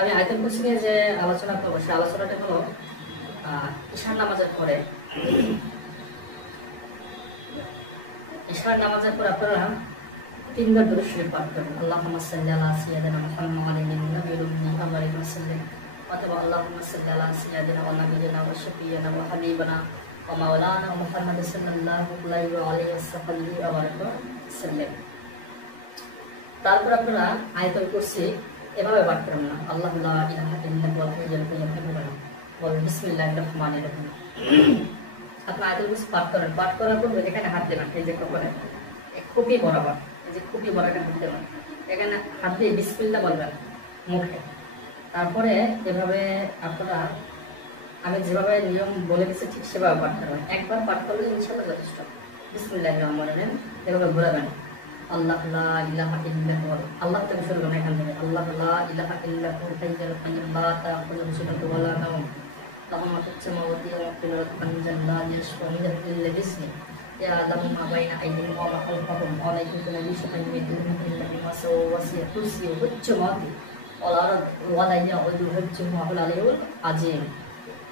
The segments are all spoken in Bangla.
আমি আয়াতুল কুরসি নিয়ে যে আলোচনা করবো সেই আলোচনাটা হলো ঈশার নামাজের পরে। ঈশার নামাজের পর আপনারা তিনবার দুরূদ শরীফ পাঠ করবেন। আল্লাহুম্মা সাল্লি আলা সাইয়্যিদিনা মুহাম্মাদিন নাবিয়্যিল উম্মি আলাইহি ওয়াসাল্লাম অথবা আল্লাহুম্মা সাল্লি আলা সাইয়্যিদিনা ওয়া নাবিয়্যিনা ওয়া শাফিয়িনা ওয়া হাবিবানা ওয়া মাওলানা মুহাম্মাদ সাল্লাল্লাহু আলাইহি ওয়াসাল্লাম। তারপর আপনারা আয়াতুল কুরসি এভাবে পাঠ করবেন না, আল্লাহু লা ইলাহা ইল্লাহু ওয়াল হাইয়ুল কাইয়্যুম বলেন বিসমিল্লাহির রহমানির রহিম। আপনি আয়াতুল কুরসি পাঠ করেন, পাঠ করার পর এখানে হাত দেবেন, এই যে কপালে খুবই বরাবর, এই যে খুবই বরাবর হাত দেবেন, এখানে হাত দিয়ে বিসমিল্লাহ বলবেন মুখে। তারপরে এভাবে আপনারা আমি যেভাবে নিয়ম বলে দিচ্ছি ঠিক সেভাবে পাঠ করবেন। একবার পাঠ করলে ইনশাআল্লাহ যথেষ্ট। বিসমিল্লাহির রহমানির রহিম এভাবে ঘোরাবেন। আল্লাহু লা ইলাহা ইল্লাহু, আল্লাহ থেকে শুরু করবেন এখান থেকে। আল্লাহু লা ইলাহা ইল্লাহু হাইয়ুল কাইয়্যুম লা তাখুযুহু সিনাতুন ওয়া লা নাওম লাহু মা ফিস সামাওয়াতি ওয়া মা ফিল আরদি মান যা লা ইয়াশফা'u ইল্লা বিইذনিহি ইয়া'লামু মা বাইনা আইদিহিম ওয়া মা খালফাহুম ওয়া লা ইয়াহিতুনা বি শাইইন মিন ইলমিহি ইল্লা বিমা শাআ ওয়াসি'a কুরসিয়্যুহু আস-সামাওয়াতি ওয়াল আরদ ওয়া লা ইয়াউদুহু হিফযুহুমা আল-আলিয়্যুল আযীম।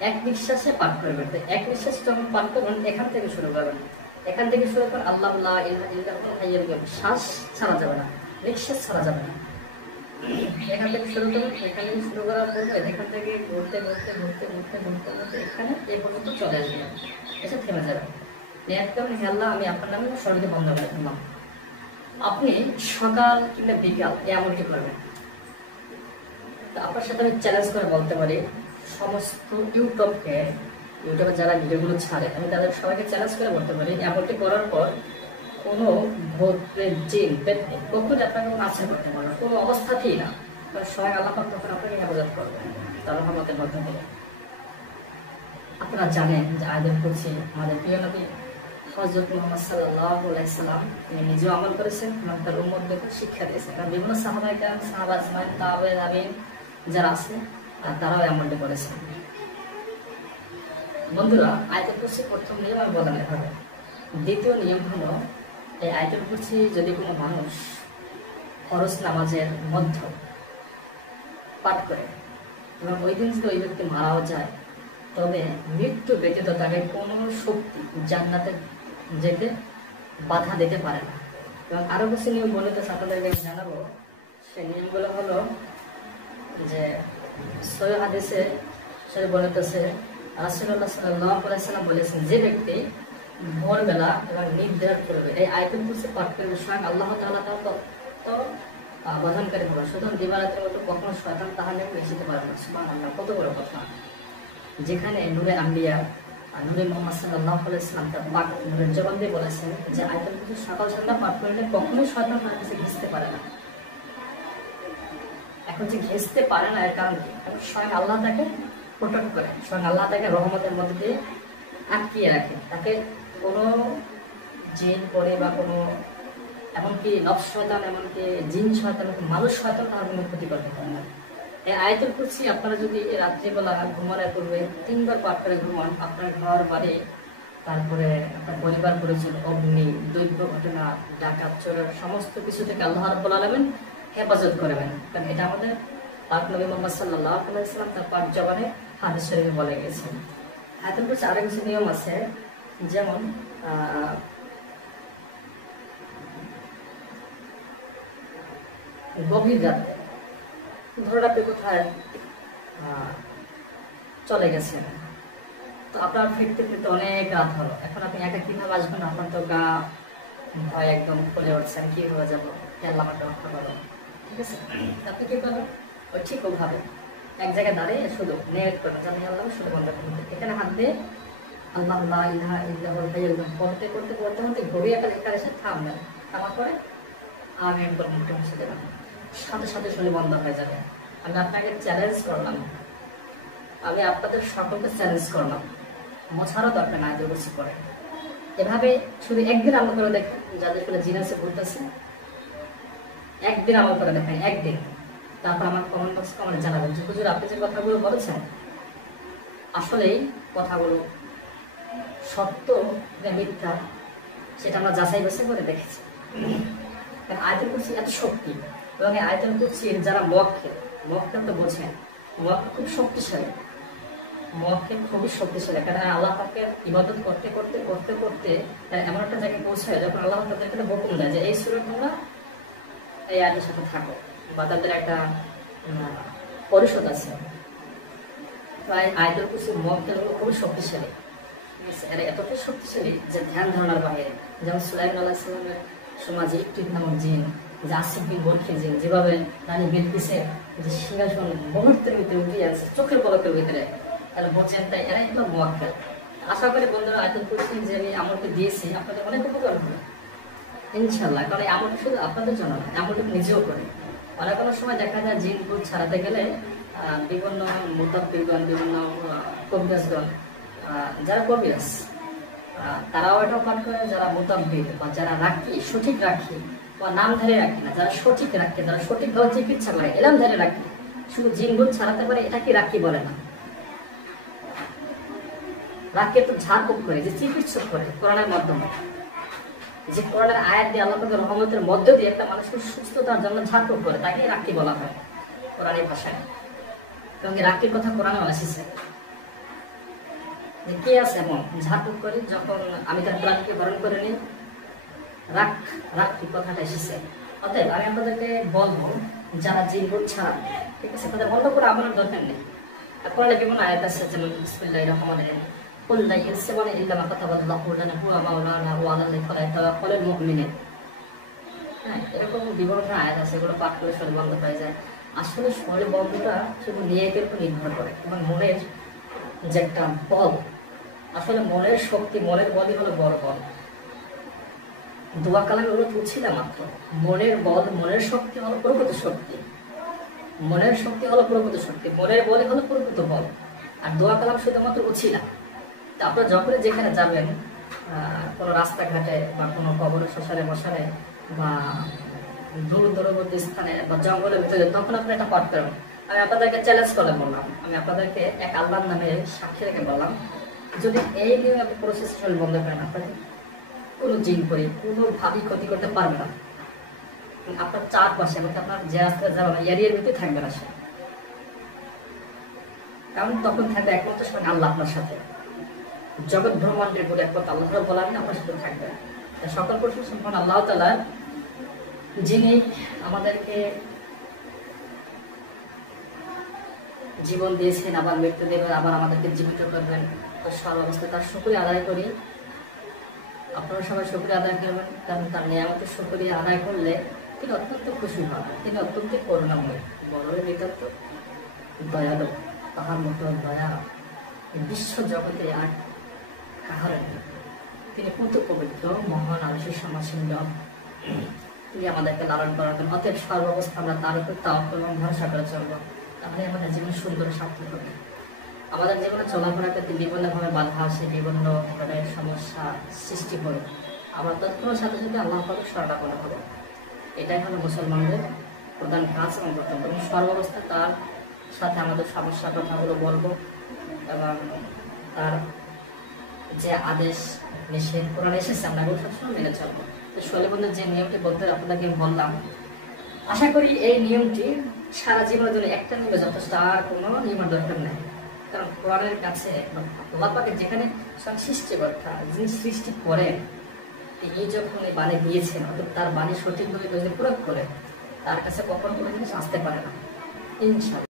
এক নিঃশ্বাসে পাঠ করবেন। তো এক নিঃশ্বাসে যখন পাঠ করবেন এখান থেকে শুরু করবেন। এখান থেকে শুরু করে আল্লাহু লা ইলাহা ইল্লাহু হাইয়ুল কাইয়্যুম, শ্বাস ছাড়া যাবে না, নিঃশ্বাস ছাড়া যাবে না। এখান থেকে শুরু করবেন। এখান থেকে শুরু করার পর এখান থেকে ঘুরতে ঘুরতে ঘুরতে ঘুরতে ঘুরতে ঘুরতে এখানে এই পর্যন্ত চলে আসবে, এসে থেমে যাবে। নিয়ত করবেন, হে আল্লাহ আমি আপনার নামে সর্বদা বন্ধ করে দিলাম। আপনি সকাল কিংবা বিকাল এমনটি করবেন। তো আপনার সাথে আমি চ্যালেঞ্জ করে বলতে পারি, সমস্ত ইউটিউবে যারা ভিডিওগুলো ছাড়ে আমি তাদের সবাইকে চ্যালেঞ্জ করে বলতে পারি, এমনটি করার পর কোনো ভূতের জিন পেতনি কখনো আপনাকে কোনো আশ্রয় করতে পারবে কোনো অবস্থাতেই না। স্বয়ং আল্লাহ পাক তখন আপনাকে হেফাজত করবেন তার রহমতের মাধ্যমে। আপনারা জানেন যে আয়াতুল কুরসি আমাদের প্রিয় নবী হযরত মুহাম্মদ সাল্লাল্লাহু আলাইহি সাল্লাম তিনি নিজেও আমল করেছেন এবং তার উম্মতদেরকে শিক্ষা দিয়েছেন। কারণ বিভিন্ন সাহাবায়ে কেরাম, সাহাবা আজমাইন, তাবেঈন যারা আছে তারাও আমলটি করেছেন। বন্ধুরা, আয়াতুল কুরসি প্রথম নিয়ম আমি বললাম এভাবে। দ্বিতীয় নিয়ম হলো এই আয়াতুল কুরসি যদি কোনো মানুষ ফরজ নামাজের মধ্যে পাঠ করে এবং ওই দিন যদি ওই ব্যক্তি মারাও যায়, তবে মৃত্যু ব্যতীত তাকে কোনো শক্তি জান্নাতে যেতে বাধা দিতে পারে না। এবং আরো কিছু নিয়ম বলে তো আপনাদেরকে জানাবো। সেই নিয়মগুলো হলো যে সহিহ হাদিসে সে বলতেছে রাসূলুল্লাহ সাল্লাল্লাহু আলাইহি সাল্লাম বলেছেন, যে ব্যক্তি ভোরবেলা এবং নিদ্রার পূর্বে এই আয়াতুল কুরসি পাঠ করবে স্বয়ং আল্লাহ তাআলা তো বাধানকারী হবে। সুতরাং দিবারাতের মতো কখনো শয়তান তাহার নিকট পৌঁছতে পারবে না। সুবহানাল্লাহ, কত বড় কথা! যেখানে নূরে আম্বিয়া নূরে মুহাম্মদ সাল্লাল্লাহু আলাইহি সাল্লাম তার পাক নূরের জবান দিয়ে বলেছেন যে আয়াতুল কুরসি সকাল সন্ধ্যা পাঠ করলে কখনোই শয়তান তার কাছে ঘেঁষতে পারে না। এখন যে ঘেঁষতে পারে না এর কারণ কি? কারণ স্বয়ং আল্লাহ তাকে প্রোটেক্ট করে, স্বয়ং আল্লাহ তাকে রহমতের মধ্যে দিয়ে আটকিয়ে রাখে। তাকে কোনো জিন পড়ে বা কোনো এমনকি নফস শয়তান, এমনকি জিন শয়তান, মানুষ শয়তান তার কোনো ক্ষতি করতে পারে না। এই আয়াতুল কুরসি আপনারা যদি রাত্রিবেলা ঘুমানোর পূর্বে 3 বার পাঠ করে ঘুমান, আপনার ঘর বাড়ি, তারপরে আপনার পরিবার পরিজন, অগ্নি, দৈব ঘটনা, ডাকাত, চোরের সমস্ত কিছু থেকে আল্লাহ রাব্বুল আলামিন হেফাজত করবেন। কারণ এটা আমাদের পাক নবী মুহাম্মদ সাল্লাল্লাহু আলাইহি সাল্লাম তার পাক জবানে হাদিস শরীফে বলে গেছেন। আয়াতুল কুরসি আরো কিছু নিয়ম আছে, যেমন গভীর রাতে ধরে আপনি কোথায় চলে গেছেন, তো আপনার ফিরতে ফিরতে অনেক রাত হলো, এখন আপনি একা কিভাবে আসবেন? আপনার তো গা ভয় একদম ফুলে উঠছেন, কিভাবে যাবো, আল্লাহ আমাকে রক্ষা করো। ঠিক আছে, আপনি কি করবেন? ওই ঠিক ওভাবে এক জায়গায় দাঁড়িয়ে শুধু নিয়ত করবেন, আমি আল্লাহ শুধু বন্ধ করবেন। এখানে হাত দিয়ে আল্লাহু লা ইলাহা ইল্লাহু হাইয়ুল কাইয়্যুম পড়তে পড়তে পড়তে পড়তে ঘড়ি একটা লেখা এসে থামবেন। থামার পরে আমি একবার মুখটা মুছে দেবেন, সাথে সাথে শুনে বন্ধ হয়ে যাবে। আমি আপনাকে চ্যালেঞ্জ করলাম, আমি আপনাদের সকলকে চ্যালেঞ্জ করলাম, মোছারও দরকার না আয়াতুল কুরসি পড়ে। এভাবে শুধু একদিন আমল করে দেখেন, যাদের ফলে জিন আছে বলতেছে, একদিন আমল করে দেখেন, একদিন। তারপর আমার কমেন্ট বক্সে কমেন্ট জানাবেন যে হুজুর আপনি যে কথাগুলো বলেছেন আসলেই কথাগুলো সত্য না মিথ্যা, সেটা আমরা যাচাই বাছাই করে দেখেছি। কারণ আয়াতুল কুরসি এত শক্তি, এবং এই আয়াতুল কুরসির যারা মুয়াক্কাল তো বোঝেন, মুয়াক্কাল খুব শক্তিশালী, মুয়াক্কাল খুবই শক্তিশালী। কারণ আল্লাহ পাকের ইবাদত করতে করতে করতে করতে এমন একটা জায়গায় পৌঁছায় যখন আল্লাহ তাদেরকে হুকুম দেয় যে এই সূরা তোমরা এই আয়াতের সাথে থাকো, বা তাদের একটা পরিষদ আছে। আয়াতুল কুরসি মুয়াক্কাল হলো খুবই শক্তিশালী, এরা এতটাই শক্তিশালী যে ধ্যান ধারণার বাইরে। যেমন সুলাইমান আলাইহিস সালামের সমাজে ইকরিত নামক জিন, যে আসিফ বিন বরখি জিন, যেভাবে রানী বিলকিসের যে সিংহাসন মুহূর্তের ভিতরে উঠে আছে চোখের পলকের ভিতরে, তাহলে বলছেন তাই এরাই হলো মুয়াক্কাল। আশা করি বন্ধুরা আয়াতুল কুরসি যে আমি আমলকে দিয়েছি আপনাদের অনেক উপকার হবে ইনশাআল্লাহ। কারণ এই আমলটা শুধু আপনাদের জন্য না, আমলটা নিজেও করে। অনেক কোনো সময় দেখা যায় জিন ভূত ছাড়াতে গেলে বিভিন্ন মুতাব্বিরগণ, বিভিন্ন কবিরাজগণ, যারা কবিরাজ তারাও এটাও পাঠ করে, যারা মুতাব্বির বা যারা রাখি, সঠিক রাখি বা নামধারী রাখি না, যারা সঠিক রাখে, যারা সঠিকভাবে চিকিৎসা করে, এলামধারী রাখি, শুধু জিন ভূত ছাড়াতে পারে, এটা কি রাখি বলে না। রাখি একটু ঝাড়ফুঁক করে, যে চিকিৎসক করে কোরআনের মাধ্যমে, যে কোরআনের আয়াত দিয়ে আল্লাহ তাআলার রহমতের মধ্য দিয়ে একটা মানুষের সুস্থতার জন্য ঝাড়ফুঁক করে, তাকে রাখি বলা হয় কোরআনের ভাষায়। এবং রাখির কথা কোরআনে এসেছে যে কে আছে এমন ঝাড়ফুঁক করে, যখন আমি তার প্রাণকে বরণ করে নিই, রাখি কথাটা এসেছে। অতএব আমি আপনাদেরকে বলবো যারা জিন ভূত ছাড়া, ঠিক আছে, তাদের বন্ধ করে আমার দরকার নেই। আর কোরআনে বিভিন্ন আয়াত আছে, যেমন বিসমিল্লাহির রহমানির রহিম, কুল লা ইয়ানসিবানা ইল্লা মা কাতাবাল্লাহু লানা হুয়া মাওলানা ওয়া আলাল্লাহি ফালায়াতাওয়াক্কালুল মুমিনুন। হ্যাঁ, এরকম বিভিন্ন আয়াত আছে, এগুলো পাঠ করে শরীর বন্ধ হয়ে যায়। আসলে শরীর বন্ধটা শুধু নিয়তের উপর নির্ভর করে এবং মনের যে একটা বল, আসলে মনের শক্তি, মনের বলই হলো বড় বল। দোয়া কালামে হলো উছিলা মাত্র, মনের বল, মনের শক্তি হলো প্রকৃত শক্তি, মনের শক্তি হলো প্রকৃত শক্তি, মনের বলই হলো প্রকৃত বল। আর দোয়া কালাম শুধুমাত্র উছিলা। তা আপনারা যখনই যেখানে যাবেন, কোনো রাস্তাঘাটে বা কোনো কবর শ্মশানে মশানে বা দূর দূরবর্তী স্থানে বা জঙ্গলের ভিতরে, তখন আপনি এটা পাঠ করবেন। আমি আপনাদেরকে চ্যালেঞ্জ করে বললাম, আমি আপনাদেরকে এক আল্লাহর নামে সাক্ষী রেখে বললাম, যদি এই নিয়ে আপনি প্রসেস বন্ধ করেন, আপনাদের কোনো জিন করে কোনোভাবেই ক্ষতি করতে পারবে না। আপনার চারপাশে, আপনার যে রাস্তায় যাবেন এরিয়ার ভিতরে থাকবে না সে, কারণ তখন থাকবে একমাত্র স্বয়ং আল্লাহ আপনার সাথে। জগৎ ব্রহ্মাণ্ডের বলে একমাত্র আল্লাহ বলার আপনার সাথে থাকবে। সকল প্রশ্ন সম্পন্ন আল্লাহ তাআলা, যিনি আমাদেরকে জীবন দিয়েছেন, আবার মৃত্যু দেবেন, আবার আমাদেরকে জীবিত করবেন, তার সর্বাবস্থায় তার শুকরিয়া আদায় করি। আপনারা সবাই শুকরিয়া আদায় করবেন, কারণ তার নিয়ামতের শুকরিয়া আদায় করলে তিনি অত্যন্ত খুশি হন। তিনি অত্যন্ত করুণাময়, বড়ই নিতান্ত দয়ালু। তাহার মতো দয়া বিশ্ব জগতে আর কাহার নেই। তিনি কত পবিত্র, মহান, আলস্য, সমাসীন। তিনি আমাদেরকে লালন করাবেন। অতএব সর্বাবস্থা আমরা তার উপর তাওয়াক্কুল এবং ভরসা করে চলবো, তাহলে আমাদের জীবন সুন্দর সার্থক হবে। আমাদের জীবনে চলাফেরা করতে বিভিন্নভাবে বাধা আসে, বিভিন্ন ধরনের সমস্যা সৃষ্টি করে, আমরা তৎক্ষণের সাথে সাথে আল্লাহ পাকের শরণাপন্ন হবো। এটাই হলো মুসলমানদের প্রধান কাজ এবং কর্তব্য। এবং সর্বাবস্থা তার সাথে আমাদের সমস্যার কথাগুলো বলবো এবং তার যে আদেশ নিষেধ কোরআনে এসেছে আমরা এগুলো সবসময় মেনে চলবো। তো শৈলবন্ধের যে নিয়মটি বলতে আপনাদেরকে বললাম, আশা করি এই নিয়মটি সারা জীবনের জন্য একটা নিয়মে যথেষ্ট, আর কোনো নিয়মের দরকার নেই। কারণ কোরআনের কাছে আল্লাহ পাকের যেখানে সৃষ্টিকর্তা যিনি সৃষ্টি করেন, এই যখন এই বাণী দিয়েছেন, তার বাণী সঠিকভাবে যদি প্রয়োগ করে, তার কাছে কখনো কোনো জিনিস আসতে পারে না ইনশাআল্লাহ।